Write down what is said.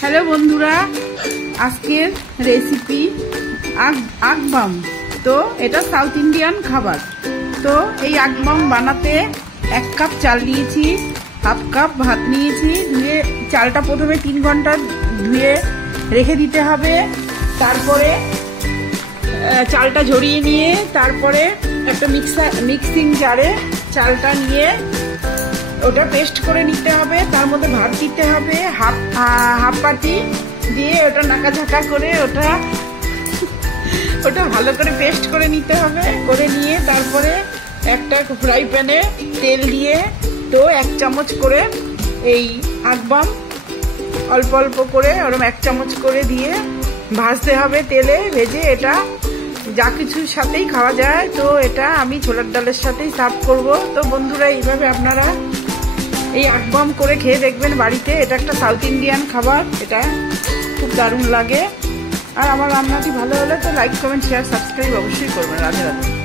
Hello বন্ধুরা, আজকের recipe আগবাম। তো এটা সাউথ ইন্ডিয়ান খাবার। তো এই আগবাম বানাতে 1 কাপ চাল নিয়েছি, হাফ কাপ ভাত নিয়েছি। ধুয়ে চালটা প্রথমে 3 ঘন্টা ধুয়ে রেখে দিতে হবে। তারপরে চালটা ঝরিয়ে নিয়ে তারপরে একটা মিক্সিং জারে চালটা নিয়ে ওটা পেস্ট করে নিতে হবে। তার মধ্যে ভাত দিতে হবে হাফ বাটি দিয়ে ওটা নাকাঝাকা করে ওটা ভালো করে পেস্ট করে নিতে হবে। করে নিয়ে তারপরে একটা ফ্রাই প্যানে তেল দিয়ে তো 1 চামচ করে এই আগবাম অল্প অল্প করে ওরকম 1 চামচ করে দিয়ে ভাজতে হবে তেলে। ভেজে এটা যা কিছুর সাথেই খাওয়া যায়। তো এটা আমি ছোলার ডালের সাথেই সার্ভ করব। তো বন্ধুরা, এইভাবে আপনারা এই আগবাম করে খেয়ে দেখবেন বাড়িতে। এটা একটা সাউথ ইন্ডিয়ান খাবার, এটা খুব দারুণ লাগে। আর আমার রান্নাটি ভালো হলে তো লাইক, কমেন্ট, শেয়ার, সাবস্ক্রাইব অবশ্যই করবেন। রাধে রাধে।